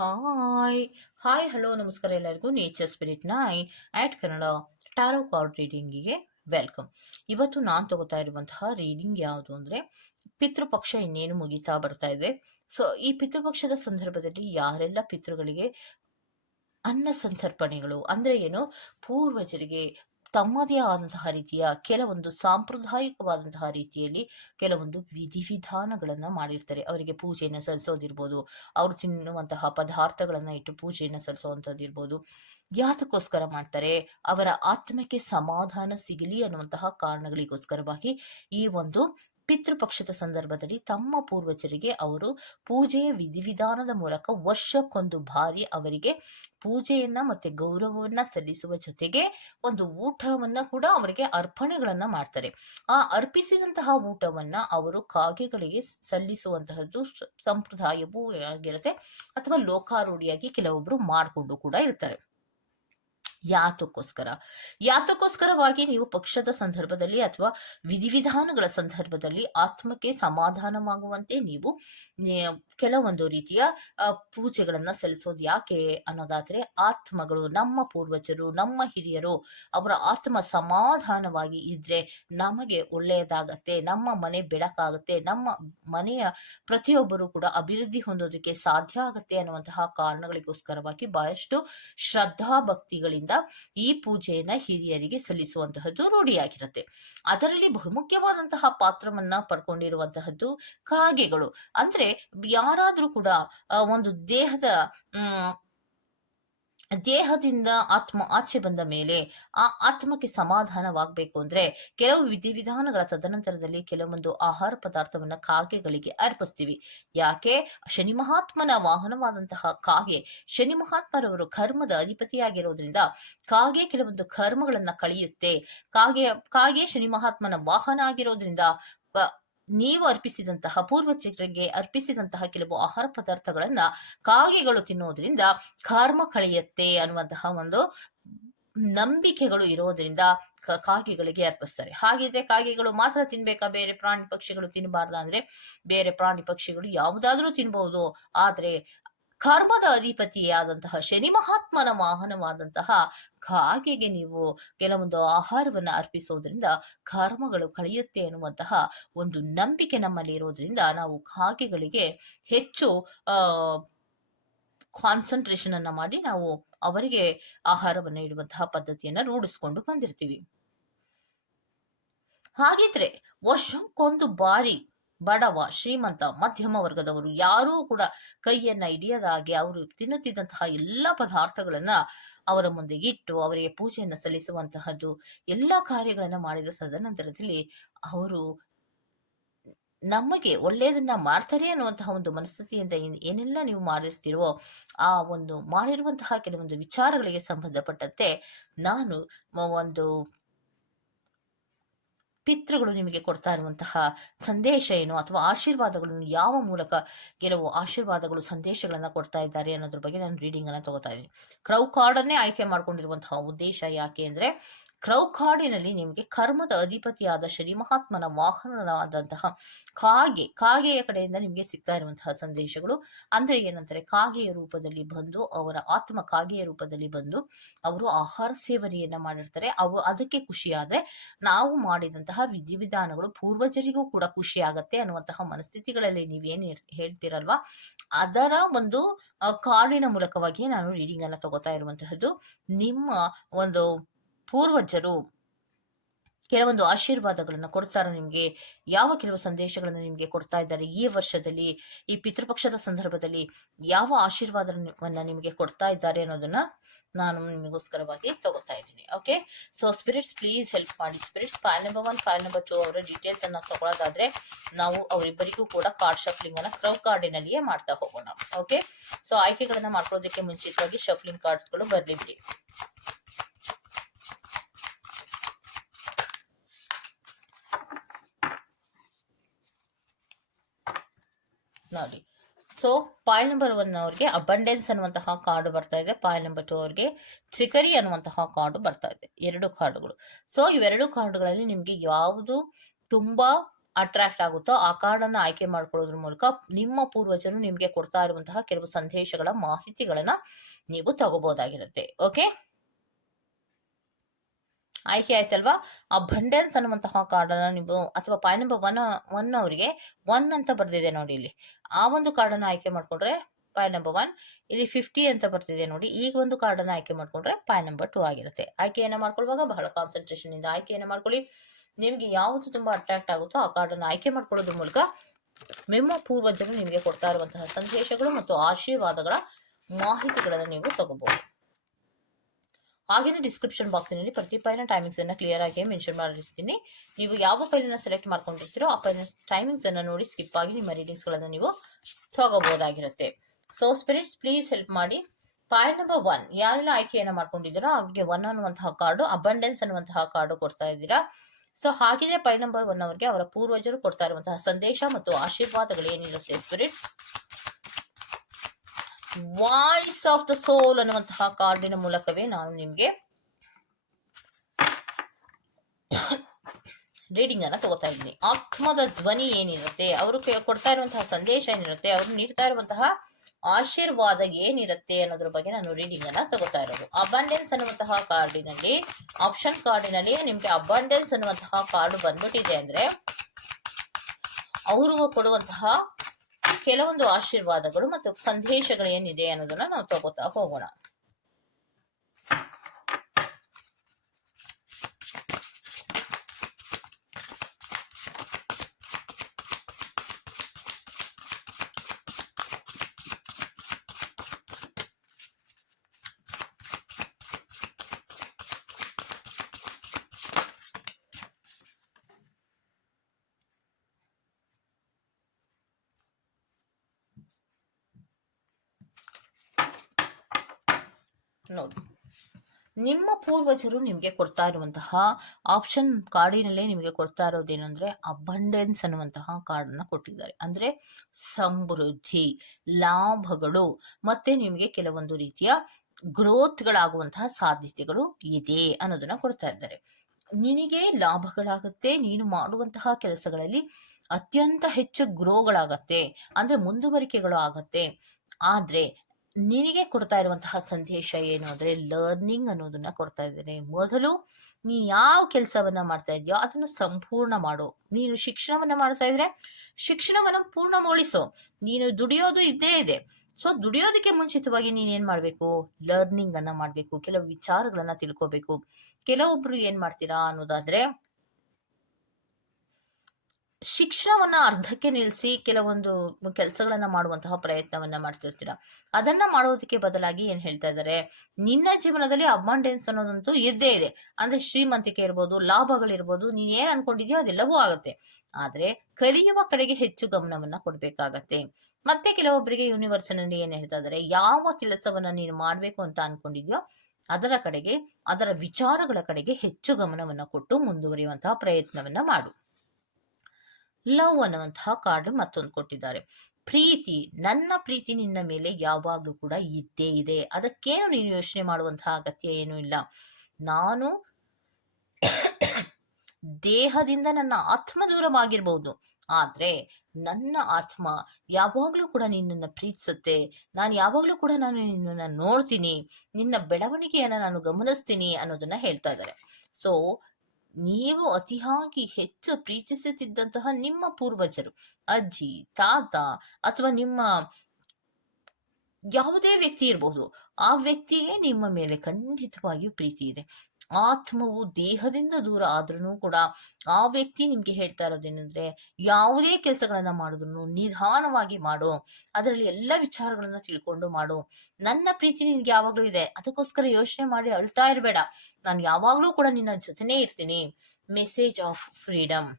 Hi hi hello ನಮಸ್ಕಾರ ಎಲ್ಲರಿಗೂ. Nature spirit nine at Kannada tarot card ರೀಡಿಂಗಿಗೆ welcome ಇವತ್ತು ನಾನು ತಗೋತಾ ಇರುವಂತಹ ರೀಡಿಂಗ್ ಯಾವುದು ಅಂದರೆ ಪಿತೃಪಕ್ಷ ಇನ್ನೇನು ಮುಗಿತಾ ಬರ್ತಾ ಇದೆ. ಸೊ ಈ ಪಿತೃಪಕ್ಷದ ಸಂದರ್ಭದಲ್ಲಿ ಯಾರೆಲ್ಲ ಪಿತೃಗಳಿಗೆ ಅನ್ನ ಸಂತರ್ಪಣೆಗಳು ಅಂದರೆ ಏನು ಪೂರ್ವಜರಿಗೆ ತಮ್ಮದೇ ಆದಂತಹ ರೀತಿಯ ಕೆಲವೊಂದು ಸಾಂಪ್ರದಾಯಿಕವಾದಂತಹ ರೀತಿಯಲ್ಲಿ ಕೆಲವೊಂದು ವಿಧಿವಿಧಾನಗಳನ್ನು ಮಾಡಿರ್ತಾರೆ. ಅವರಿಗೆ ಪೂಜೆಯನ್ನು ಸಲ್ಲಿಸೋದಿರ್ಬೋದು, ಅವರು ತಿನ್ನುವಂತಹ ಪದಾರ್ಥಗಳನ್ನು ಇಟ್ಟು ಪೂಜೆಯನ್ನು ಸಲ್ಲಿಸುವಂಥದ್ದು ಇರ್ಬೋದು ಯಾತಕ್ಕೋಸ್ಕರ ಮಾಡ್ತಾರೆ? ಅವರ ಆತ್ಮಕ್ಕೆ ಸಮಾಧಾನ ಸಿಗಲಿ ಅನ್ನುವಂತಹ ಕಾರಣಗಳಿಗೋಸ್ಕರವಾಗಿ ಈ ಒಂದು ಪಿತೃಪಕ್ಷದ ಸಂದರ್ಭದಲ್ಲಿ ತಮ್ಮ ಪೂರ್ವಜರಿಗೆ ಅವರು ಪೂಜೆಯ ವಿಧಿವಿಧಾನದ ಮೂಲಕ ವರ್ಷಕ್ಕೊಂದು ಬಾರಿ ಅವರಿಗೆ ಪೂಜೆಯನ್ನ ಮತ್ತೆ ಗೌರವವನ್ನ ಸಲ್ಲಿಸುವ ಜೊತೆಗೆ ಒಂದು ಊಟವನ್ನ ಕೂಡ ಅವರಿಗೆ ಅರ್ಪಣೆಗಳನ್ನ ಮಾಡ್ತಾರೆ. ಆ ಅರ್ಪಿಸಿದಂತಹ ಊಟವನ್ನ ಅವರು ಕಾಗೆಗಳಿಗೆ ಸಲ್ಲಿಸುವಂತಹದ್ದು ಸಂಪ್ರದಾಯವೂ ಆಗಿರುತ್ತೆ ಅಥವಾ ಲೋಕಾರೂಢಿಯಾಗಿ ಕೆಲವೊಬ್ರು ಮಾಡಿಕೊಂಡು ಕೂಡ ಇರ್ತಾರೆ. ಯಾತಕ್ಕೋಸ್ಕರ. ಯಾತಕ್ಕೋಸ್ಕರವಾಗಿ ನೀವು ಪಕ್ಷದ ಸಂದರ್ಭದಲ್ಲಿ ಅಥವಾ ವಿಧಿವಿಧಾನಗಳ ಸಂದರ್ಭದಲ್ಲಿ ಆತ್ಮಕ್ಕೆ ಸಮಾಧಾನವಾಗುವಂತೆ ನೀವು ಕೆಲವೊಂದು ರೀತಿಯ ಪೂಜೆಗಳನ್ನ ಸಲ್ಲಿಸೋದು ಯಾಕೆ ಅನ್ನೋದಾದ್ರೆ ಆತ್ಮಗಳು, ನಮ್ಮ ಪೂರ್ವಜರು, ನಮ್ಮ ಹಿರಿಯರು ಅವರ ಆತ್ಮ ಸಮಾಧಾನವಾಗಿ ಇದ್ರೆ ನಮಗೆ ಒಳ್ಳೆಯದಾಗತ್ತೆ, ನಮ್ಮ ಮನೆ ಬೆಳಕಾಗತ್ತೆ, ನಮ್ಮ ಮನೆಯ ಪ್ರತಿಯೊಬ್ಬರು ಕೂಡ ಅಭಿವೃದ್ಧಿ ಹೊಂದೋದಕ್ಕೆ ಸಾಧ್ಯ ಆಗುತ್ತೆ ಅನ್ನುವಂತಹ ಕಾರಣಗಳಿಗೋಸ್ಕರವಾಗಿ ಬಹಳಷ್ಟು ಶ್ರದ್ಧಾ ಭಕ್ತಿಗಳಿಂದ ಈ ಪೂಜೆಯನ್ನ ಹಿರಿಯರಿಗೆ ಸಲ್ಲಿಸುವಂತಹದ್ದು ರೂಢಿಯಾಗಿರುತ್ತೆ. ಅದರಲ್ಲಿ ಬಹುಮುಖ್ಯವಾದಂತಹ ಪಾತ್ರವನ್ನ ಪಡ್ಕೊಂಡಿರುವಂತಹದ್ದು ಕಾಗೆಗಳು. ಅಂದ್ರೆ ಯಾರಾದ್ರೂ ಕೂಡ ಒಂದು ದೇಹದ ಮ್, ದೇಹದಿಂದ ಆತ್ಮ ಆಚೆ ಬಂದ ಮೇಲೆ ಆ ಆತ್ಮಕ್ಕೆ ಸಮಾಧಾನವಾಗಬೇಕು ಅಂದ್ರೆ ಕೆಲವು ವಿಧಿವಿಧಾನಗಳ ತದನಂತರದಲ್ಲಿ ಕೆಲವೊಂದು ಆಹಾರ ಪದಾರ್ಥವನ್ನ ಕಾಗೆಗಳಿಗೆ ಅರ್ಪಿಸ್ತೀವಿ. ಯಾಕೆ? ಶನಿ ಮಹಾತ್ಮನ ವಾಹನವಾದಂತಹ ಕಾಗೆ, ಶನಿ ಮಹಾತ್ಮರವರು ಕರ್ಮದ ಅಧಿಪತಿಯಾಗಿರೋದ್ರಿಂದ ಕಾಗೆ ಕೆಲವೊಂದು ಕರ್ಮಗಳನ್ನ ಕಳೆಯುತ್ತೆ. ಕಾಗೆ ಕಾಗೆ ಶನಿ ಮಹಾತ್ಮನ ವಾಹನ ಆಗಿರೋದ್ರಿಂದ ನೀವು ಅರ್ಪಿಸಿದಂತಹ ಪೂರ್ವಜರಿಗೆ ಅರ್ಪಿಸಿದಂತಹ ಕೆಲವು ಆಹಾರ ಪದಾರ್ಥಗಳನ್ನ ಕಾಗೆಗಳು ತಿನ್ನೋದ್ರಿಂದ ಕರ್ಮ ಕಳೆಯುತ್ತೆ ಅನ್ನುವಂತಹ ಒಂದು ನಂಬಿಕೆಗಳು ಇರೋದ್ರಿಂದ ಕಾಗೆಗಳಿಗೆ ಅರ್ಪಿಸ್ತಾರೆ. ಹಾಗಿದ್ರೆ ಕಾಗೆಗಳು ಮಾತ್ರ ತಿನ್ಬೇಕಾ? ಬೇರೆ ಪ್ರಾಣಿ ಪಕ್ಷಿಗಳು ತಿನ್ನಬಾರ್ದ ಅಂದ್ರೆ ಬೇರೆ ಪ್ರಾಣಿ ಪಕ್ಷಿಗಳು ಯಾವುದಾದ್ರೂ ತಿನ್ಬಹುದು ಆದ್ರೆ ಕರ್ಮದ ಅಧಿಪತಿಯಾದಂತಹ ಶನಿ ಮಹಾತ್ಮನ ವಾಹನವಾದಂತಹ ಕಾಗೆಗೆ ನೀವು ಕೆಲವೊಂದು ಆಹಾರವನ್ನ ಅರ್ಪಿಸೋದ್ರಿಂದ ಕರ್ಮಗಳು ಕಳೆಯುತ್ತೆ ಅನ್ನುವಂತಹ ಒಂದು ನಂಬಿಕೆ ನಮ್ಮಲ್ಲಿ ಇರೋದ್ರಿಂದ ನಾವು ಕಾಗೆಗಳಿಗೆ ಹೆಚ್ಚು ಕಾನ್ಸಂಟ್ರೇಷನ್ ಅನ್ನ ಮಾಡಿ ನಾವು ಅವರಿಗೆ ಆಹಾರವನ್ನು ಇಡುವಂತಹ ಪದ್ಧತಿಯನ್ನ ರೂಢಿಸ್ಕೊಂಡು ಬಂದಿರ್ತೀವಿ. ಹಾಗಿದ್ರೆ ವರ್ಷಕ್ಕೊಂದು ಬಾರಿ ಬಡವ, ಶ್ರೀಮಂತ, ಮಧ್ಯಮ ವರ್ಗದವರು ಯಾರೂ ಕೂಡ ಕೈಯನ್ನ ಹಿಡಿಯದಾಗೆ ಅವರು ತಿನ್ನುತ್ತಿದ್ದಂತಹ ಎಲ್ಲ ಪದಾರ್ಥಗಳನ್ನ ಅವರ ಮುಂದೆ ಇಟ್ಟು ಅವರಿಗೆ ಪೂಜೆಯನ್ನು ಸಲ್ಲಿಸುವಂತಹದ್ದು, ಎಲ್ಲ ಕಾರ್ಯಗಳನ್ನ ಮಾಡಿದ ಸದನಂತರದಲ್ಲಿ ಅವರು ನಮಗೆ ಒಳ್ಳೆಯದನ್ನ ಮಾಡ್ತಾರೆ ಅನ್ನುವಂತಹ ಒಂದು ಮನಸ್ಥಿತಿಯಿಂದ ಏನ್- ಏನೆಲ್ಲ ನೀವು ಮಾಡಿರ್ತೀರೋ ಆ ಒಂದು ಮಾಡಿರುವಂತಹ ಕೆಲವೊಂದು ವಿಚಾರಗಳಿಗೆ ಸಂಬಂಧಪಟ್ಟಂತೆ ನಾನು ಒಂದು ಪಿತೃಗಳು ನಿಮಗೆ ಕೊಡ್ತಾ ಇರುವಂತಹ ಸಂದೇಶ ಏನು ಅಥವಾ ಆಶೀರ್ವಾದಗಳನ್ನು ಯಾವ ಮೂಲಕ ಕೆಲವು ಆಶೀರ್ವಾದಗಳು, ಸಂದೇಶಗಳನ್ನು ಕೊಡ್ತಾ ಇದ್ದಾರೆ ಅನ್ನೋದ್ರ ಬಗ್ಗೆ ನಾನು ರೀಡಿಂಗ್ ಅನ್ನ ತಗೋತಾ ಇದ್ದೀನಿ. ಕ್ರೌ ಕಾರ್ಡನ್ನೇ ಆಯ್ಕೆ ಮಾಡ್ಕೊಂಡಿರುವಂತಹ ಉದ್ದೇಶ ಯಾಕೆ ಅಂದ್ರೆ ಕ್ರೌ ಕಾಡಿನಲ್ಲಿ ನಿಮಗೆ ಕರ್ಮದ ಅಧಿಪತಿಯಾದ ಶ್ರೀ ಮಹಾತ್ಮನ ವಾಹನವಾದಂತಹ ಕಾಗೆ, ಕಾಗೆಯ ಕಡೆಯಿಂದ ನಿಮಗೆ ಸಿಗ್ತಾ ಇರುವಂತಹ ಸಂದೇಶಗಳು. ಅಂದ್ರೆ ಏನಂತಾರೆ ಕಾಗೆಯ ರೂಪದಲ್ಲಿ ಬಂದು, ಅವರ ಆತ್ಮ ಕಾಗೆಯ ರೂಪದಲ್ಲಿ ಬಂದು, ಅವರು ಆಹಾರ ಸೇವನೆಯನ್ನ ಮಾಡಿರ್ತಾರೆ. ಅವು ಅದಕ್ಕೆ ಖುಷಿಯಾದ್ರೆ, ನಾವು ಮಾಡಿದಂತಹ ವಿಧಿವಿಧಾನಗಳು ಪೂರ್ವಜರಿಗೂ ಕೂಡ ಖುಷಿ ಆಗತ್ತೆ ಅನ್ನುವಂತಹ ಮನಸ್ಥಿತಿಗಳಲ್ಲಿ ನೀವೇನು ಹೇಳ್ತಿರಲ್ವಾ? ಅದರ ಒಂದು ಕಾಡಿನ ಮೂಲಕವಾಗಿ ನಾನು ರೀಡಿಂಗ್ ಅನ್ನ ತಗೋತಾ ಇರುವಂತಹದ್ದು. ನಿಮ್ಮ ಒಂದು ಪೂರ್ವಜರು ಕೆಲವೊಂದು ಆಶೀರ್ವಾದಗಳನ್ನು ಕೊಡ್ತಾರೆ ನಿಮಗೆ, ಯಾವ ಕೆಲವು ಸಂದೇಶಗಳನ್ನು ನಿಮಗೆ ಕೊಡ್ತಾ ಇದ್ದಾರೆ ಈ ವರ್ಷದಲ್ಲಿ, ಈ ಪಿತೃಪಕ್ಷದ ಸಂದರ್ಭದಲ್ಲಿ ಯಾವ ಆಶೀರ್ವಾದವನ್ನು ನಿಮಗೆ ಕೊಡ್ತಾ ಇದ್ದಾರೆ ಅನ್ನೋದನ್ನ ನಾನು ನಿಮಗೋಸ್ಕರವಾಗಿ ತಗೋತಾ ಇದ್ದೀನಿ okay so spirits please help ಮಾಡಿ. Spirits file number one file number two ಅವರ ಡೀಟೇಲ್ಸ್ ಅನ್ನ ತಗೊಳ್ಳೋದಾದ್ರೆ ನಾವು ಅವರಿಬ್ಬರಿಗೂ ಕೂಡ ಕಾರ್ಡ್ ಶಫ್ಲಿಂಗ್ ಅನ್ನ ಕ್ರೌ ಕಾರ್ಡಿನಲ್ಲಿಯೇ ಮಾಡ್ತಾ ಹೋಗೋಣ ಓಕೆ ಸೊ ಆಯ್ಕೆಗಳನ್ನ ಮಾಡ್ಕೊಳ್ಳೋದಕ್ಕೆ ಮುಂಚಿತವಾಗಿ ಶಫ್ಲಿಂಗ್ ಕಾರ್ಡ್ಗಳು ಬರ್ಲಿ ಬಿಡಿ. ನೋಡಿ. ಸೊ ಪಾಯಿಲ್ ನಂಬರ್ ಒನ್ ಅವ್ರಿಗೆ ಅಬಂಡೆನ್ಸ್ ಅನ್ನುವಂತಹ ಕಾರ್ಡ್ ಬರ್ತಾ ಇದೆ. ಪಾಯಿಲ್ ನಂಬರ್ ಟು ಅವ್ರಿಗೆ ಟ್ರಿಕರಿ ಅನ್ನುವಂತಹ ಕಾರ್ಡ್ ಬರ್ತಾ ಇದೆ. ಎರಡು ಕಾರ್ಡುಗಳು ಸೊ ಇವೆರಡು ಕಾರ್ಡ್ಗಳಲ್ಲಿ ನಿಮಗೆ ಯಾವುದು ತುಂಬಾ ಅಟ್ರಾಕ್ಟ್ ಆಗುತ್ತೋ ಆ ಕಾರ್ಡನ್ನು ಆಯ್ಕೆ ಮಾಡ್ಕೊಳ್ಳೋದ್ರ ಮೂಲಕ ನಿಮ್ಮ ಪೂರ್ವಜರು ನಿಮಗೆ ಕೊಡ್ತಾ ಇರುವಂತಹ ಕೆಲವು ಸಂದೇಶಗಳ, ಮಾಹಿತಿಗಳನ್ನು ನೀವು ತಗೋಬಹುದಾಗಿರುತ್ತೆ. ಓಕೆ ಆಯ್ಕೆ ಆಯ್ತಲ್ವಾ? ಅಬಂಡೆನ್ಸ್ ಅನ್ನುವಂತಹ ಕಾರ್ಡನ್ನ ನೀವು ಅಥವಾ ಪಾಯಿಂಟ್ ನಂಬರ್ ಒನ್ ಒನ್ ಅವರಿಗೆ ಒನ್ ಅಂತ ಬರ್ದಿದೆ ನೋಡಿ ಇಲ್ಲಿ. ಆ ಒಂದು ಕಾರ್ಡನ್ನ ಆಯ್ಕೆ ಮಾಡ್ಕೊಂಡ್ರೆ ಪಾಯ್ ನಂಬರ್ ಒನ್ ಇಲ್ಲಿ ಫಿಫ್ಟಿ ಅಂತ ಬರ್ತಿದೆ ನೋಡಿ, ಈಗ ಒಂದು ಕಾರ್ಡನ್ನ ಆಯ್ಕೆ ಮಾಡ್ಕೊಂಡ್ರೆ ಪಾಯ್ ನಂಬರ್ ಟೂ ಆಗಿರುತ್ತೆ. ಆಯ್ಕೆಯನ್ನು ಮಾಡ್ಕೊಳ್ಳುವಾಗ ಬಹಳ ಕಾನ್ಸಂಟ್ರೇಷನ್ ಇಂದ ಆಯ್ಕೆಯನ್ನ ಮಾಡ್ಕೊಳ್ಳಿ. ನಿಮ್ಗೆ ಯಾವುದು ತುಂಬಾ ಅಟ್ರಾಕ್ಟ್ ಆಗುತ್ತೋ ಆ ಕಾರ್ಡನ್ನ ಆಯ್ಕೆ ಮಾಡ್ಕೊಳ್ಳೋದ್ರ ಮೂಲಕ ನಿಮ್ಮ ಪೂರ್ವಜರು ನಿಮಗೆ ಕೊಡ್ತಾ ಇರುವಂತಹ ಸಂದೇಶಗಳು ಮತ್ತು ಆಶೀರ್ವಾದಗಳ ಮಾಹಿತಿಗಳನ್ನು ನೀವು ತಗೋಬಹುದು. ಹಾಗೇನೆ ಡಿಸ್ಕ್ರಿಪ್ಷನ್ ಬಾಕ್ಸಿನಲ್ಲಿ ಪ್ರತಿ ಫೈಲ್ನ ಟೈಮಿಂಗ್ಸ್ ಅನ್ನು ಕ್ಲಿಯರ್ ಆಗಿ ಮೆನ್ಷನ್ ಮಾಡಿರ್ತೀನಿ. ನೀವು ಯಾವ ಫೈಲನ್ನು ಸೆಲೆಕ್ಟ್ ಮಾಡ್ಕೊಂಡಿರ್ತೀರೋ ಆ ಫೈಲ್ನ ಟೈಮಿಂಗ್ಸ್ ಅನ್ನು ನೋಡಿ ಸ್ಕಿಪ್ ಆಗಿ ನಿಮ್ಮ ರೀಡಿಂಗ್ಸ್ಗಳನ್ನು ನೀವು ತಗೋಬಹುದಾಗಿರುತ್ತೆ. ಸೊ ಸ್ಪಿರಿಟ್ಸ್ ಪ್ಲೀಸ್ ಹೆಲ್ಪ್ ಮಾಡಿ. ಫೈಲ್ ನಂಬರ್ ಒನ್ ಯಾರೆಲ್ಲ ಆಯ್ಕೆಯನ್ನು ಮಾಡ್ಕೊಂಡಿದ್ದೀರೋ ಅವ್ರಿಗೆ ಒನ್ ಅನ್ನುವಂತಹ ಕಾರ್ಡು ಅಬಂಡೆನ್ಸ್ ಅನ್ನುವಂತಹ ಕಾರ್ಡು ಕೊಡ್ತಾ ಇದ್ದೀರಾ. ಸೊ ಹಾಗಿದ್ರೆ ಫೈಲ್ ನಂಬರ್ ಒನ್ ಅವರಿಗೆ ಅವರ ಪೂರ್ವಜರು ಕೊಡ್ತಾ ಇರುವಂತಹ ಸಂದೇಶ ಮತ್ತು ಆಶೀರ್ವಾದಗಳು ಏನಿರುತ್ತೆ spirits voice of the soul ಅನ್ನುವಂತಹ ಕಾರ್ಡಿನ ಮೂಲಕವೇ ನಾನು ನಿಮಗೆ ರೀಡಿಂಗ್ ಅನ್ನ ತಗೋತಾ ಇದ್ದೀನಿ. ಆತ್ಮದ ಧ್ವನಿ ಏನಿರುತ್ತೆ, ಅವರು ಕೊಡ್ತಾ ಇರುವಂತಹ ಸಂದೇಶ ಏನಿರುತ್ತೆ, ಅವರು ನೀಡ್ತಾ ಇರುವಂತಹ ಆಶೀರ್ವಾದ ಏನಿರುತ್ತೆ ಅನ್ನೋದ್ರ ಬಗ್ಗೆ ನಾನು ರೀಡಿಂಗ್ ಅನ್ನ ತಗೋತಾ ಇರೋದು. ಅಬಂಡೆನ್ಸ್ ಅನ್ನುವಂತಹ ಕಾರ್ಡಿನಲ್ಲಿ ಆಪ್ಷನ್ ಕಾರ್ಡಿನಲ್ಲಿ ನಿಮ್ಗೆ ಅಬಂಡೆನ್ಸ್ ಅನ್ನುವಂತಹ ಕಾರ್ಡ್ ಬಂದ್ಬಿಟ್ಟಿದೆ ಅಂದ್ರೆ ಅವರು ಕೊಡುವಂತಹ ಕೆಲವೊಂದು ಆಶೀರ್ವಾದಗಳು ಮತ್ತು ಸಂದೇಶಗಳು ಏನಿದೆ ಅನ್ನೋದನ್ನ ನಾವು ತಗೋತಾ ಹೋಗೋಣ ನೋಡಿ ನಿಮ್ಮ ಪೂರ್ವಜರು ನಿಮಗೆ ಕೊಡ್ತಾ ಇರುವಂತಹ ಆಪ್ಷನ್ ಕಾರ್ಡಿನಲ್ಲೇ ನಿಮಗೆ ಕೊಡ್ತಾ ಇರೋದೇನೆಂದ್ರೆ ಅಬಂಡೆನ್ಸ್ ಅನ್ನುವಂತಹ ಕಾರ್ಡನ್ನ ಕೊಟ್ಟಿದ್ದಾರೆ. ಅಂದ್ರೆ ಸಮೃದ್ಧಿ, ಲಾಭಗಳು ಮತ್ತೆ ನಿಮಗೆ ಕೆಲವೊಂದು ರೀತಿಯ ಗ್ರೋತ್ಗಳಾಗುವಂತಹ ಸಾಧ್ಯತೆಗಳು ಇದೆ ಅನ್ನೋದನ್ನ ಕೊಡ್ತಾ ಇದ್ದಾರೆ. ನಿನಗೆ ಲಾಭಗಳಾಗುತ್ತೆ, ನೀನು ಮಾಡುವಂತಹ ಕೆಲಸಗಳಲ್ಲಿ ಅತ್ಯಂತ ಹೆಚ್ಚು ಗ್ರೋಗಳಾಗತ್ತೆ ಅಂದ್ರೆ ಮುಂದುವರಿಕೆಗಳು ಆಗತ್ತೆ. ಆದ್ರೆ ನಿನಗೆ ಕೊಡ್ತಾ ಇರುವಂತಹ ಸಂದೇಶ ಏನು ಅಂದ್ರೆ ಲರ್ನಿಂಗ್ ಅನ್ನೋದನ್ನ ಕೊಡ್ತಾ ಇದ್ದೇನೆ. ಮೊದಲು ನೀನ್ ಯಾವ ಕೆಲಸವನ್ನ ಮಾಡ್ತಾ ಇದೆಯೋ ಅದನ್ನು ಸಂಪೂರ್ಣ ಮಾಡು. ನೀನು ಶಿಕ್ಷಣವನ್ನ ಮಾಡ್ತಾ ಇದ್ರೆ ಶಿಕ್ಷಣವನ್ನ ಪೂರ್ಣಗೊಳಿಸು. ನೀನು ದುಡಿಯೋದು ಇದ್ದೇ ಇದೆ. ಸೊ ದುಡಿಯೋದಕ್ಕೆ ಮುಂಚಿತವಾಗಿ ನೀನ್ ಏನ್ ಮಾಡ್ಬೇಕು? ಲರ್ನಿಂಗ್ ಅನ್ನ ಮಾಡ್ಬೇಕು. ಕೆಲವು ವಿಚಾರಗಳನ್ನ ತಿಳ್ಕೊಬೇಕು. ಕೆಲವೊಬ್ರು ಏನ್ ಮಾಡ್ತೀರಾ ಅನ್ನೋದಾದ್ರೆ ಶಿಕ್ಷಣವನ್ನ ಅರ್ಧಕ್ಕೆ ನಿಲ್ಲಿಸಿ ಕೆಲವೊಂದು ಕೆಲಸಗಳನ್ನು ಮಾಡುವಂತಹ ಪ್ರಯತ್ನವನ್ನ ಮಾಡ್ತಿರ್ತೀರ. ಅದನ್ನ ಮಾಡೋದಕ್ಕೆ ಬದಲಾಗಿ ಏನ್ ಹೇಳ್ತಾ ಇದ್ದಾರೆ ನಿನ್ನ ಜೀವನದಲ್ಲಿ ಅಬಾಂಡೆನ್ಸ್ ಅನ್ನೋದಂತೂ ಇದ್ದೇ ಇದೆ. ಅಂದ್ರೆ ಶ್ರೀಮಂತಿಕೆ ಇರ್ಬೋದು, ಲಾಭಗಳಿರ್ಬೋದು, ನೀನ್ ಏನ್ ಅನ್ಕೊಂಡಿದ್ಯೋ ಅದೆಲ್ಲವೂ ಆಗುತ್ತೆ. ಆದ್ರೆ ಕಲಿಯುವ ಕಡೆಗೆ ಹೆಚ್ಚು ಗಮನವನ್ನ ಕೊಡ್ಬೇಕಾಗತ್ತೆ. ಮತ್ತೆ ಕೆಲವೊಬ್ಬರಿಗೆ ಯೂನಿವರ್ಸಿನಲ್ಲಿ ಏನ್ ಹೇಳ್ತಾ ಇದ್ದಾರೆ ಯಾವ ಕೆಲಸವನ್ನ ನೀನು ಮಾಡ್ಬೇಕು ಅಂತ ಅನ್ಕೊಂಡಿದ್ಯೋ ಅದರ ಕಡೆಗೆ, ಅದರ ವಿಚಾರಗಳ ಕಡೆಗೆ ಹೆಚ್ಚು ಗಮನವನ್ನ ಕೊಟ್ಟು ಮುಂದುವರಿಯುವಂತಹ ಪ್ರಯತ್ನವನ್ನ ಮಾಡು. ಲವ್ ಅನ್ನುವಂತಹ ಕಾರ್ಡ್ ಮತ್ತೊಂದು ಕೊಟ್ಟಿದ್ದಾರೆ. ಪ್ರೀತಿ, ನನ್ನ ಪ್ರೀತಿ ನಿನ್ನ ಮೇಲೆ ಯಾವಾಗ್ಲೂ ಕೂಡ ಇದ್ದೇ ಇದೆ. ಅದಕ್ಕೇನು ನೀನು ಯೋಚನೆ ಮಾಡುವಂತಹ ಅಗತ್ಯ ಏನೂ ಇಲ್ಲ. ನಾನು ದೇಹದಿಂದ ನನ್ನ ಆತ್ಮ ದೂರವಾಗಿರ್ಬಹುದು ಆದ್ರೆ ನನ್ನ ಆತ್ಮ ಯಾವಾಗ್ಲೂ ಕೂಡ ನಿನ್ನನ್ನು ಪ್ರೀತಿಸುತ್ತೆ. ನಾನು ಯಾವಾಗ್ಲೂ ಕೂಡ ನಾನು ನಿನ್ನನ್ನ ನೋಡ್ತೀನಿ. ನಿನ್ನ ಬೆಳವಣಿಗೆಯನ್ನ ನಾನು ಗಮನಿಸ್ತೀನಿ ಅನ್ನೋದನ್ನ ಹೇಳ್ತಾ ಇದ್ದಾರೆ. ಸೊ ನೀವು ಅತಿಯಾಗಿ ಹೆಚ್ಚು ಪ್ರೀತಿಸುತ್ತಿದ್ದಂತಹ ನಿಮ್ಮ ಪೂರ್ವಜರು, ಅಜ್ಜಿ, ತಾತ ಅಥವಾ ನಿಮ್ಮ ಯಾವುದೇ ವ್ಯಕ್ತಿ ಇರಬಹುದು ಆ ವ್ಯಕ್ತಿಗೆ ನಿಮ್ಮ ಮೇಲೆ ಖಂಡಿತವಾಗಿಯೂ ಪ್ರೀತಿ ಇದೆ. ಆತ್ಮವು ದೇಹದಿಂದ ದೂರ ಆದ್ರೂ ಕೂಡ ಆ ವ್ಯಕ್ತಿ ನಿಮ್ಗೆ ಹೇಳ್ತಾ ಇರೋದೇನೆಂದ್ರೆ ಯಾವುದೇ ಕೆಲಸಗಳನ್ನ ಮಾಡಿದ್ರು ನಿಧಾನವಾಗಿ ಮಾಡು. ಅದರಲ್ಲಿ ಎಲ್ಲ ವಿಚಾರಗಳನ್ನ ತಿಳ್ಕೊಂಡು ಮಾಡು. ನನ್ನ ಪ್ರೀತಿ ನಿನ್ಗೆ ಯಾವಾಗ್ಲೂ ಇದೆ. ಅದಕ್ಕೋಸ್ಕರ ಯೋಚನೆ ಮಾಡಿ ಅಳ್ತಾ ಇರಬೇಡ. ನಾನು ಯಾವಾಗ್ಲೂ ಕೂಡ ನಿನ್ನ ಜೊತೆನೇ ಇರ್ತೀನಿ. ಮೆಸೇಜ್ ಆಫ್ ಫ್ರೀಡಮ್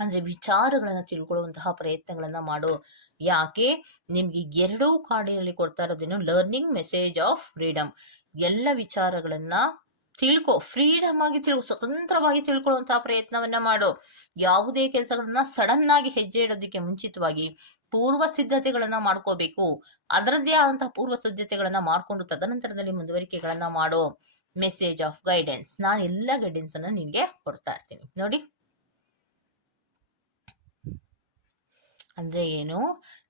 ಅಂದ್ರೆ ವಿಚಾರಗಳನ್ನ ತಿಳ್ಕೊಳ್ಳುವಂತಹ ಪ್ರಯತ್ನಗಳನ್ನ ಮಾಡು. ಯಾಕೆ? ನಿಮ್ಗೆ ಎರಡೂ ಕಾಡಿನಲ್ಲಿ ಕೊಡ್ತಾ ಇರೋದೇನು ಲರ್ನಿಂಗ್ ಮೆಸೇಜ್ ಆಫ್ ಫ್ರೀಡಮ್ ಎಲ್ಲ ವಿಚಾರಗಳನ್ನ ತಿಳ್ಕೊ ಫ್ರೀಡಮ್ ಆಗಿ ತಿಳ್ಕೊ, ಸ್ವತಂತ್ರವಾಗಿ ತಿಳ್ಕೊಳ್ಳುವಂತಹ ಪ್ರಯತ್ನವನ್ನ ಮಾಡು. ಯಾವುದೇ ಕೆಲಸಗಳನ್ನ ಸಡನ್ ಆಗಿ ಹೆಜ್ಜೆ ಇಡೋದಕ್ಕೆ ಮುಂಚಿತವಾಗಿ ಪೂರ್ವ ಸಿದ್ಧತೆಗಳನ್ನ ಮಾಡ್ಕೋಬೇಕು. ಅದರದ್ದೇ ಆದಂತಹ ಪೂರ್ವ ಸಿದ್ಧತೆಗಳನ್ನ ಮಾಡ್ಕೊಂಡು ತದನಂತರದಲ್ಲಿ ಮುಂದುವರಿಕೆಗಳನ್ನ ಮಾಡು. ಮೆಸೇಜ್ ಆಫ್ ಗೈಡೆನ್ಸ್ ನಾನು ಎಲ್ಲ ಗೈಡೆನ್ಸ್ ಅನ್ನ ನಿನ್ಗೆ ಕೊಡ್ತಾ ಇರ್ತೀನಿ. ನೋಡಿ. ಅಂದ್ರೆ ಏನು?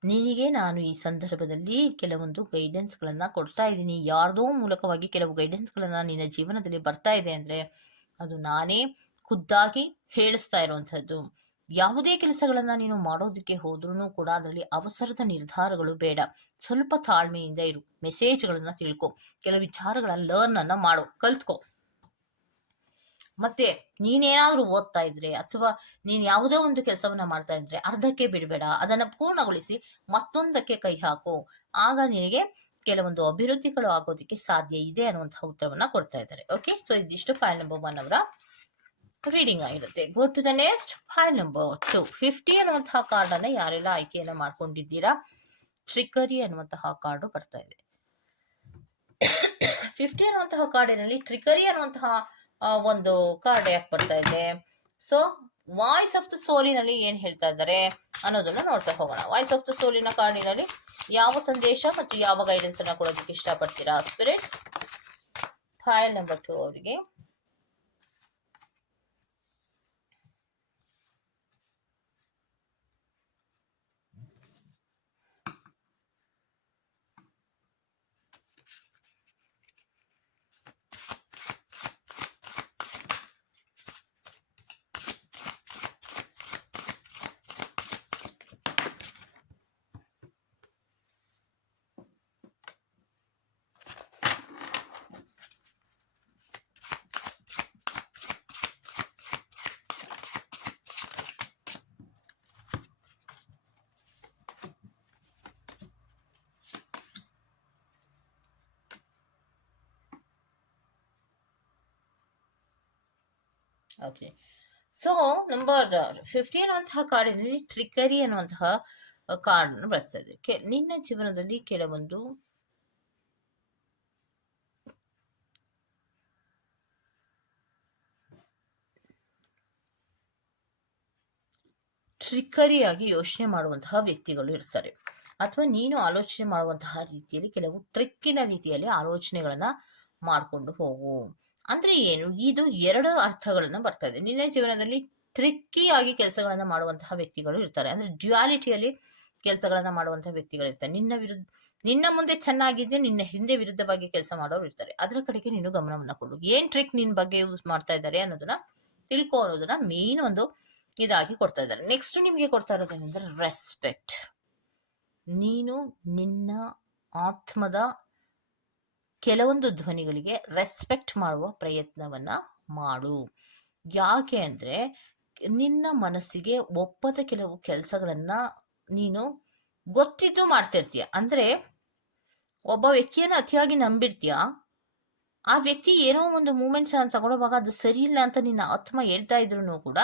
ನಿನಗೆ ನಾನು ಈ ಸಂದರ್ಭದಲ್ಲಿ ಕೆಲವೊಂದು ಗೈಡೆನ್ಸ್ಗಳನ್ನು ಕೊಡ್ತಾ ಇದ್ದೀನಿ. ಯಾರ್ದೋ ಮೂಲಕವಾಗಿ ಕೆಲವು ಗೈಡೆನ್ಸ್ಗಳನ್ನು ನಿನ್ನ ಜೀವನದಲ್ಲಿ ಬರ್ತಾ ಇದೆ ಅಂದರೆ ಅದು ನಾನೇ ಖುದ್ದಾಗಿ ಹೇಳಿಸ್ತಾ ಇರುವಂಥದ್ದು ಯಾವುದೇ ಕೆಲಸಗಳನ್ನು ನೀನು ಮಾಡೋದಕ್ಕೆ ಹೋದ್ರೂ ಕೂಡ ಅದರಲ್ಲಿ ಅವಸರದ ನಿರ್ಧಾರಗಳು ಬೇಡ. ಸ್ವಲ್ಪ ತಾಳ್ಮೆಯಿಂದ ಇರು. ಮೆಸೇಜ್ಗಳನ್ನು ತಿಳ್ಕೊ. ಕೆಲವು ವಿಚಾರಗಳ ಲರ್ನನ್ನು ಮಾಡು. ಕಲ್ತ್ಕೊ. ಮತ್ತೆ ನೀನೇನಾದ್ರೂ ಓದ್ತಾ ಇದ್ರೆ ಅಥವಾ ನೀನ್ ಯಾವುದೋ ಒಂದು ಕೆಲಸವನ್ನ ಮಾಡ್ತಾ ಇದ್ರೆ ಅರ್ಧಕ್ಕೆ ಬಿಡಬೇಡ. ಅದನ್ನ ಪೂರ್ಣಗೊಳಿಸಿ ಮತ್ತೊಂದಕ್ಕೆ ಕೈ ಹಾಕು. ಆಗ ನಿನಗೆ ಕೆಲವೊಂದು ಅಭಿವೃದ್ಧಿಗಳು ಆಗೋದಕ್ಕೆ ಸಾಧ್ಯ ಇದೆ ಅನ್ನುವಂತಹ ಉತ್ತರವನ್ನ ಕೊಡ್ತಾ ಇದ್ದಾರೆ. ಓಕೆ ಸೊ ಇದಿಷ್ಟು ಫೈಲ್ ನಂಬರ್ ಒನ್ ಅವರ ರೀಡಿಂಗ್ ಆಗಿರುತ್ತೆ. Go to the next file number two fifty ಅನ್ನುವಂತಹ ಕಾರ್ಡ್ ಅನ್ನ ಯಾರೆಲ್ಲ ಆಯ್ಕೆಯನ್ನ ಮಾಡ್ಕೊಂಡಿದ್ದೀರಾ? ಟ್ರಿಕರಿ ಅನ್ನುವಂತಹ ಕಾರ್ಡು ಬರ್ತಾ ಇದೆ. ಫಿಫ್ಟಿ ಅನ್ನುವಂತಹ ಕಾರ್ಡಿನಲ್ಲಿ ಟ್ರಿಕರಿ ಅನ್ನುವಂತಹ ಒಂದು ಕಾರ್ಡ್ ಯಾಕೆ ಬರ್ತಾ ಇದೆ? ಸೊ ವಾಯ್ಸ್ ಆಫ್ ದ ಸೋಲಿನಲ್ಲಿ ಏನ್ ಹೇಳ್ತಾ ಇದ್ದಾರೆ ಅನ್ನೋದನ್ನ ನೋಡ್ತಾ ಹೋಗೋಣ. ವಾಯ್ಸ್ ಆಫ್ ದ ಸೋಲಿನ ಕಾರ್ಡಿನಲ್ಲಿ ಯಾವ ಸಂದೇಶ ಮತ್ತು ಯಾವ ಗೈಡೆನ್ಸ್ ಅನ್ನ ಕೊಡೋದಕ್ಕೆ ಇಷ್ಟಪಡ್ತೀರಾ? ಸ್ಪಿರಿಟ್ಸ್ ಫೈಲ್ ನಂಬರ್ ಟು ಅವರಿಗೆ. ಓಕೆ ಸೊ ನಂಬರ್ ಫಿಫ್ಟೀನ್ ಅನ್ನುವಂತಹ ಕಾರ್ಡಿನಲ್ಲಿ ಟ್ರಿಕರಿ ಅನ್ನುವಂತಹ ಕಾರ್ಡ್ ಬಳಸ್ತಾ ಇದೆ ನಿನ್ನ ಜೀವನದಲ್ಲಿ ಕೆಲವೊಂದು ಟ್ರಿಕರಿಯಾಗಿ ಯೋಚನೆ ಮಾಡುವಂತಹ ವ್ಯಕ್ತಿಗಳು ಇರ್ತಾರೆ. ಅಥವಾ ನೀನು ಆಲೋಚನೆ ಮಾಡುವಂತಹ ರೀತಿಯಲ್ಲಿ ಕೆಲವು ಟ್ರಿಕ್ಕಿನ ರೀತಿಯಲ್ಲಿ ಆಲೋಚನೆಗಳನ್ನ ಮಾಡ್ಕೊಂಡು ಹೋಗು. ಅಂದ್ರೆ ಏನು? ಇದು ಎರಡು ಅರ್ಥಗಳನ್ನ ಬರ್ತಾ ಇದೆ ನಿನ್ನ ಜೀವನದಲ್ಲಿ ಟ್ರಿಕ್ಕಿಯಾಗಿ ಕೆಲಸಗಳನ್ನ ಮಾಡುವಂತಹ ವ್ಯಕ್ತಿಗಳು ಇರ್ತಾರೆ. ಅಂದ್ರೆ ಡ್ಯುಯಾಲಿಟಿಯಲ್ಲಿ ಕೆಲಸಗಳನ್ನ ಮಾಡುವಂತಹ ವ್ಯಕ್ತಿಗಳು ಇರ್ತಾರೆ. ನಿನ್ನ ವಿರುದ್ಧ, ನಿನ್ನ ಮುಂದೆ ಚೆನ್ನಾಗಿದ್ದೆ ನಿನ್ನ ಹಿಂದೆ ವಿರುದ್ಧವಾಗಿ ಕೆಲಸ ಮಾಡೋರು ಇರ್ತಾರೆ. ಅದರ ಕಡೆಗೆ ನೀನು ಗಮನವನ್ನ ಕೊಡು. ಏನ್ ಟ್ರಿಕ್ ನಿನ್ ಬಗ್ಗೆ ಯೂಸ್ ಮಾಡ್ತಾ ಇದ್ದಾರೆ ಅನ್ನೋದನ್ನ ತಿಳ್ಕೊ ಅನ್ನೋದನ್ನ ಮೇನ್ ಒಂದು ಇದಾಗಿ ಕೊಡ್ತಾ ಇದ್ದಾರೆ. ನೆಕ್ಸ್ಟ್ ನಿಮಗೆ ಕೊಡ್ತಾ ಇರೋದೇನೆಂದ್ರೆ ರೆಸ್ಪೆಕ್ಟ್ ನೀನು ನಿನ್ನ ಆತ್ಮದ ಕೆಲವೊಂದು ಧ್ವನಿಗಳಿಗೆ ರೆಸ್ಪೆಕ್ಟ್ ಮಾಡುವ ಪ್ರಯತ್ನವನ್ನ ಮಾಡು. ಯಾಕೆ ಅಂದ್ರೆ ನಿನ್ನ ಮನಸ್ಸಿಗೆ ಒಪ್ಪದ ಕೆಲವು ಕೆಲಸಗಳನ್ನ ನೀನು ಗೊತ್ತಿದ್ದು ಮಾಡ್ತಿರ್ತೀಯ. ಅಂದ್ರೆ ಒಬ್ಬ ವ್ಯಕ್ತಿಯನ್ನ ಅತಿಯಾಗಿ ನಂಬಿರ್ತೀಯ. ಆ ವ್ಯಕ್ತಿ ಏನೋ ಒಂದು ಮೂಮೆಂಟ್ಸ್ ತಗೊಳ್ಳುವಾಗ ಅದು ಸರಿ ಇಲ್ಲ ಅಂತ ನಿನ್ನ ಆತ್ಮ ಹೇಳ್ತಾ ಇದ್ರು ಕೂಡ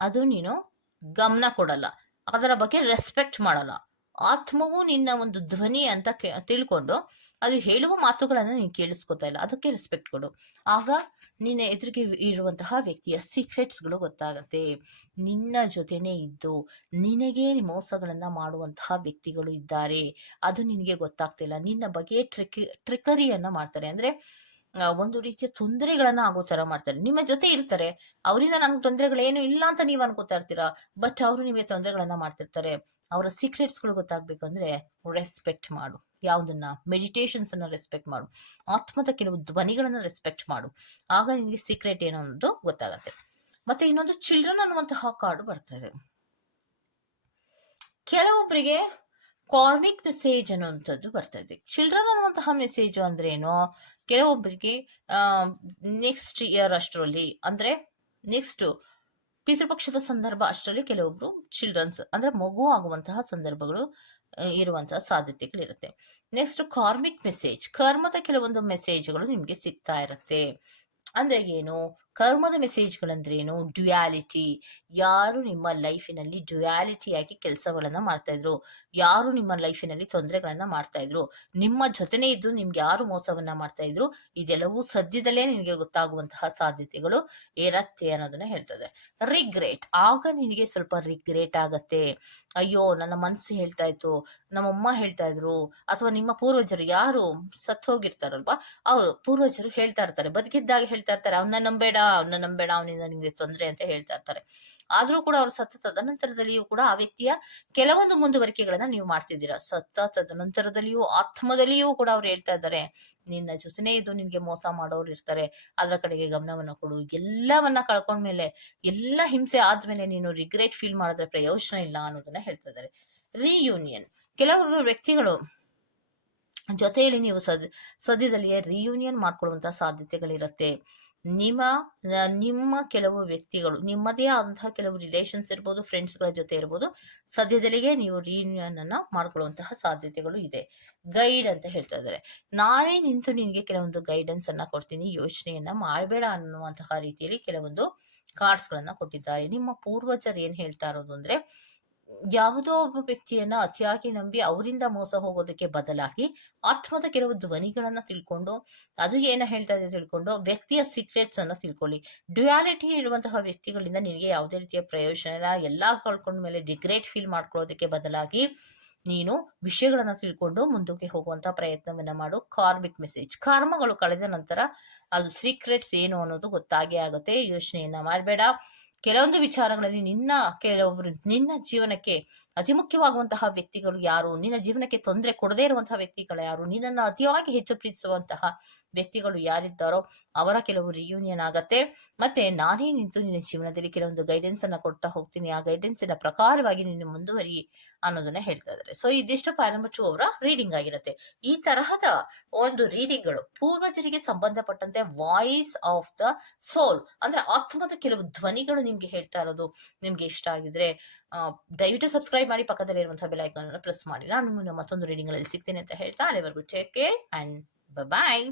ಅದು ನೀನು ಗಮನ ಕೊಡಲ್ಲ. ಅದರ ಬಗ್ಗೆ ರೆಸ್ಪೆಕ್ಟ್ ಮಾಡಲ್ಲ. ಆತ್ಮವು ನಿನ್ನ ಒಂದು ಧ್ವನಿ ಅಂತ ತಿಳ್ಕೊಂಡು ಅದು ಹೇಳುವ ಮಾತುಗಳನ್ನು ನೀನು ಕೇಳಿಸ್ಕೊತಾ ಇಲ್ಲ. ಅದಕ್ಕೆ ರೆಸ್ಪೆಕ್ಟ್ ಕೊಡು. ಆಗ ನಿನ್ನ ಎದುರಿಗೆ ಇರುವಂತಹ ವ್ಯಕ್ತಿಯ ಸೀಕ್ರೆಟ್ಸ್ಗಳು ಗೊತ್ತಾಗತ್ತೆ. ನಿನ್ನ ಜೊತೆನೆ ಇದ್ದು ನಿನಗೆ ಮೋಸಗಳನ್ನ ಮಾಡುವಂತಹ ವ್ಯಕ್ತಿಗಳು ಇದ್ದಾರೆ. ಅದು ನಿನಗೆ ಗೊತ್ತಾಗ್ತಿಲ್ಲ. ನಿನ್ನ ಬಗ್ಗೆ ಟ್ರಿಕ್ ಟ್ರಿಕರಿಯನ್ನ ಮಾಡ್ತಾರೆ. ಅಂದ್ರೆ ಒಂದು ರೀತಿಯ ತೊಂದರೆಗಳನ್ನ ಆಗೋ ತರ ಮಾಡ್ತಾರೆ. ನಿಮ್ಮ ಜೊತೆ ಇರ್ತಾರೆ. ಅವರಿಂದ ನಮ್ಗೆ ತೊಂದರೆಗಳೇನು ಇಲ್ಲ ಅಂತ ನೀವು ಅನ್ಕೋತಾ ಇರ್ತೀರಾ? ಬಟ್ ಅವರು ನಿಮಗೆ ತೊಂದರೆಗಳನ್ನ ಮಾಡ್ತಿರ್ತಾರೆ. ಅವರ ಸೀಕ್ರೆಟ್ಸ್ಗಳು ಗೊತ್ತಾಗ್ಬೇಕಂದ್ರೆ ರೆಸ್ಪೆಕ್ಟ್ ಮಾಡು. ಯಾವುದನ್ನ? ಮೆಡಿಟೇಷನ್ಸ್ ಅನ್ನ ರೆಸ್ಪೆಕ್ಟ್ ಮಾಡು. ಆತ್ಮದ ಕೆಲವು ಧ್ವನಿಗಳನ್ನ ರೆಸ್ಪೆಕ್ಟ್ ಮಾಡು. ಆಗ ನಿಮಗೆ ಸೀಕ್ರೆಟ್ ಏನು ಅನ್ನೋದು ಗೊತ್ತಾಗತ್ತೆ. ಮತ್ತೆ ಇನ್ನೊಂದು ಚಿಲ್ಡ್ರನ್ ಅನ್ನುವಂತಹ ಕಾರ್ಡು ಬರ್ತದೆ ಕೆಲವೊಬ್ಬರಿಗೆ ಕಾರ್ಮಿಕ್ ಮೆಸೇಜ್ ಅನ್ನುವಂಥದ್ದು ಬರ್ತದೆ. ಚಿಲ್ಡ್ರನ್ ಅನ್ನುವಂತಹ ಮೆಸೇಜ್ ಅಂದ್ರೆ ಏನು? ಕೆಲವೊಬ್ಬರಿಗೆ ನೆಕ್ಸ್ಟ್ ಇಯರ್ ಅಷ್ಟರಲ್ಲಿ, ಅಂದ್ರೆ ನೆಕ್ಸ್ಟ್ ಪಿತೃಪಕ್ಷದ ಸಂದರ್ಭ ಅಷ್ಟರಲ್ಲಿ ಕೆಲವೊಬ್ರು ಚಿಲ್ಡ್ರನ್ಸ್ ಅಂದ್ರೆ ಮಗು ಆಗುವಂತಹ ಸಂದರ್ಭಗಳು ಇರುವಂತಹ ಸಾಧ್ಯತೆಗಳಿರುತ್ತೆ. ನೆಕ್ಸ್ಟ್ ಕಾರ್ಮಿಕ್ ಮೆಸೇಜ್ ಕರ್ಮದ ಕೆಲವೊಂದು ಮೆಸೇಜ್ಗಳು ನಿಮಗೆ ಸಿಗ್ತಾ ಇರುತ್ತೆ. ಅಂದ್ರೆ ಏನು? ಕರ್ಮದ ಮೆಸೇಜ್ಗಳಂದ್ರೇನು ಡ್ಯುಯಾಲಿಟಿ ಯಾರು ನಿಮ್ಮ ಲೈಫಿನಲ್ಲಿ ಡ್ಯುಯಾಲಿಟಿಯಾಗಿ ಕೆಲಸಗಳನ್ನ ಮಾಡ್ತಾ ಇದ್ರು? ಯಾರು ನಿಮ್ಮ ಲೈಫಿನಲ್ಲಿ ತೊಂದರೆಗಳನ್ನು ಮಾಡ್ತಾ ಇದ್ರು? ನಿಮ್ಮ ಜೊತೆನೇ ಇದ್ದು ನಿಮ್ಗೆ ಯಾರು ಮೋಸವನ್ನ ಮಾಡ್ತಾ ಇದ್ರು? ಇದೆಲ್ಲವೂ ಸದ್ಯದಲ್ಲೇ ನಿನಗೆ ಗೊತ್ತಾಗುವಂತಹ ಸಾಧ್ಯತೆಗಳು ಇರತ್ತೆ ಅನ್ನೋದನ್ನ ಹೇಳ್ತದೆ. ರಿಗ್ರೆಟ್ ಆಗ ನಿನಗೆ ಸ್ವಲ್ಪ ರಿಗ್ರೆಟ್ ಆಗತ್ತೆ. ಅಯ್ಯೋ, ನನ್ನ ಮನಸ್ಸು ಹೇಳ್ತಾ ಇತ್ತು ನಮ್ಮಮ್ಮ ಹೇಳ್ತಾ ಇದ್ರು, ಅಥವಾ ನಿಮ್ಮ ಪೂರ್ವಜರು ಯಾರು? ಸತ್ತು ಹೋಗಿರ್ತಾರಲ್ವಾ ಅವರು ಪೂರ್ವಜರು ಹೇಳ್ತಾ ಇರ್ತಾರೆ, ಬದುಕಿದ್ದಾಗ ಹೇಳ್ತಾ ಇರ್ತಾರೆ ಅವನ್ನ ನಂಬೇಡ ಅವನ ನಂಬೇಡ, ಅವನಿಂದ ನಿಮ್ಗೆ ತೊಂದರೆ ಅಂತ ಹೇಳ್ತಾ ಇರ್ತಾರೆ. ಆದ್ರೂ ಕೂಡ ಅವ್ರು ಸತ್ತ ತದನಂತರದಲ್ಲಿಯೂ ಕೂಡ ಆ ವ್ಯಕ್ತಿಯ ಕೆಲವೊಂದು ಮುಂದುವರಿಕೆಗಳನ್ನ ನೀವು ಮಾಡ್ತಿದ್ದೀರಾ. ಸತ್ತ ತದನಂತರದಲ್ಲಿಯೂ, ಆತ್ಮದಲ್ಲಿಯೂ ಕೂಡ ಅವ್ರು ಹೇಳ್ತಾ ಇದ್ದಾರೆ, ನಿನ್ನ ಜೊತೆನೇ ಇದು ನಿನ್ಗೆ ಮೋಸ ಮಾಡೋರು ಇರ್ತಾರೆ, ಅದರ ಕಡೆಗೆ ಗಮನವನ್ನ ಕೊಡು, ಎಲ್ಲವನ್ನ ಕಳ್ಕೊಂಡ್ಮೇಲೆ ಎಲ್ಲ ಹಿಂಸೆ ಆದ್ಮೇಲೆ ನೀನು ರಿಗ್ರೆಟ್ ಫೀಲ್ ಮಾಡಿದ್ರೆ ಪ್ರಯೋಜನ ಇಲ್ಲ ಅನ್ನೋದನ್ನ ಹೇಳ್ತಾ ಇದ್ದಾರೆ. ರೀಯೂನಿಯನ್ ಕೆಲವು ವ್ಯಕ್ತಿಗಳು ಜೊತೆಯಲ್ಲಿ ನೀವು ಸದ್, ಸದ್ಯದಲ್ಲಿಯೇ ರಿಯೂನಿಯನ್ ಮಾಡ್ಕೊಳ್ಳುವಂತ ಸಾಧ್ಯತೆಗಳಿರುತ್ತೆ. ನಿಮ್ಮ ನಿಮ್ಮ ಕೆಲವು ವ್ಯಕ್ತಿಗಳು, ನಿಮ್ಮದೇ ಆದಂತಹ ಕೆಲವು ರಿಲೇಷನ್ಸ್ ಇರ್ಬೋದು ಫ್ರೆಂಡ್ಸ್ಗಳ ಜೊತೆ ಇರ್ಬೋದು, ಸದ್ಯದಲ್ಲಿಗೆ ನೀವು ರೀಯೂನಿಯನ್ ಅನ್ನ ಮಾಡ್ಕೊಳ್ಳುವಂತಹ ಸಾಧ್ಯತೆಗಳು ಇದೆ. ಗೈಡ್ ಅಂತ ಹೇಳ್ತಾ ಇದ್ದಾರೆ. ನಾನೇ ನಿಂತು ನಿನಗೆ ಕೆಲವೊಂದು ಗೈಡೆನ್ಸ್ ಅನ್ನ ಕೊಡ್ತೀನಿ, ಯೋಚನೆಯನ್ನ ಮಾಡಬೇಡ ಅನ್ನುವಂತಹ ರೀತಿಯಲ್ಲಿ ಕೆಲವೊಂದು ಕಾರ್ಡ್ಸ್ ಗಳನ್ನ ಕೊಟ್ಟಿದ್ದಾರೆ. ನಿಮ್ಮ ಪೂರ್ವಜರು ಏನ್ ಹೇಳ್ತಾ ಇರೋದು ಅಂದ್ರೆ ಯಾವುದೋ ಒಬ್ಬ ವ್ಯಕ್ತಿಯನ್ನ ಅತಿಯಾಗಿ ನಂಬಿ ಅವರಿಂದ ಮೋಸ ಹೋಗೋದಕ್ಕೆ ಬದಲಾಗಿ ಆತ್ಮದ ಕೆಲವು ಧ್ವನಿಗಳನ್ನ ತಿಳ್ಕೊಂಡು, ಅದು ಏನ ಹೇಳ್ತಾ ಇದೆ ತಿಳ್ಕೊಂಡು ವ್ಯಕ್ತಿಯ ಸೀಕ್ರೆಟ್ಸ್ ಅನ್ನ ತಿಳ್ಕೊಳ್ಳಿ. ಡ್ಯುಯಾಲಿಟಿ ಇರುವಂತಹ ವ್ಯಕ್ತಿಗಳಿಂದ ನಿನಗೆ ಯಾವುದೇ ರೀತಿಯ ಪ್ರಯೋಜನ ಇಲ್ಲ. ಎಲ್ಲ ಕಳ್ಕೊಂಡ ಮೇಲೆ ಡಿಗ್ರೇಟ್ ಫೀಲ್ ಮಾಡ್ಕೊಳ್ಳೋದಕ್ಕೆ ಬದಲಾಗಿ ನೀನು ವಿಷಯಗಳನ್ನ ತಿಳ್ಕೊಂಡು ಮುಂದಕ್ಕೆ ಹೋಗುವಂತ ಪ್ರಯತ್ನವನ್ನ ಮಾಡು. ಕಾರ್ಮಿಕ್ ಮೆಸೇಜ್ ಕರ್ಮಗಳು ಕಳೆದ ನಂತರ ಅದು ಸೀಕ್ರೆಟ್ಸ್ ಏನು ಅನ್ನೋದು ಗೊತ್ತಾಗೇ ಆಗುತ್ತೆ. ಯೋಚನೆಯನ್ನ ಮಾಡಬೇಡ. ಕೆಲವೊಂದು ವಿಚಾರಗಳಲ್ಲಿ ನಿನ್ನ ಕೆಲವೊಬ್ಬರು ನಿನ್ನ ಜೀವನಕ್ಕೆ ಅತಿ ಮುಖ್ಯವಾಗುವಂತಹ ವ್ಯಕ್ತಿಗಳು ಯಾರು? ನಿನ್ನ ಜೀವನಕ್ಕೆ ತೊಂದರೆ ಕೊಡದೇ ಇರುವಂತಹ ವ್ಯಕ್ತಿಗಳು ಯಾರು? ನಿನ್ನನ್ನು ಅತಿಯಾಗಿ ಹೆಚ್ಚು ಪ್ರೀತಿಸುವಂತಹ ವ್ಯಕ್ತಿಗಳು ಯಾರಿದ್ದಾರೋ ಅವರ ಕೆಲವು ರಿಯೂನಿಯನ್ ಆಗತ್ತೆ. ಮತ್ತೆ ನಾನೇ ನಿಂತು ನಿನ್ನ ಜೀವನದಲ್ಲಿ ಕೆಲವೊಂದು ಗೈಡೆನ್ಸ್ ಅನ್ನ ಕೊಡ್ತಾ ಹೋಗ್ತೀನಿ. ಆ ಗೈಡೆನ್ಸಿನ ಪ್ರಕಾರವಾಗಿ ನಿನ್ನ ಮುಂದುವರಿ ಅನ್ನೋದನ್ನ ಹೇಳ್ತಾ ಇದ್ದಾರೆ. ಸೊ ಇದಿಷ್ಟು ಪ್ಯಾರಮಚು ಅವರ ರೀಡಿಂಗ್ ಆಗಿರುತ್ತೆ. ಈ ತರಹದ ಒಂದು ರೀಡಿಂಗ್ಗಳು ಪೂರ್ವಜರಿಗೆ ಸಂಬಂಧಪಟ್ಟಂತೆ ವಾಯ್ಸ್ ಆಫ್ ದ ಸೋಲ್ ಅಂದ್ರೆ ಆತ್ಮದ ಕೆಲವು ಧ್ವನಿಗಳು ನಿಮ್ಗೆ ಹೇಳ್ತಾ ಇರೋದು ನಿಮ್ಗೆ ಇಷ್ಟ ಆಗಿದ್ರೆ ದಯವಿಟ್ಟು ಸಬ್ಸ್ಕ್ರೈಬ್ ಮಾಡಿ ಪಕ್ಕದಲ್ಲಿರುವಂತಹ ಅನ್ನು ಪ್ರೆಸ್ ಮಾಡಿ. ನಾನು ಮತ್ತೊಂದು ರೀಡಿಂಗ್ ಅಲ್ಲಿ ಸಿಗ್ತೀನಿ ಅಂತ ಹೇಳ್ತಾ, ಅಲ್ಲಿವರೆಗೂ ಟೇಕ್ ಕೇರ್ ಅಂಡ್ ಬಾಯ್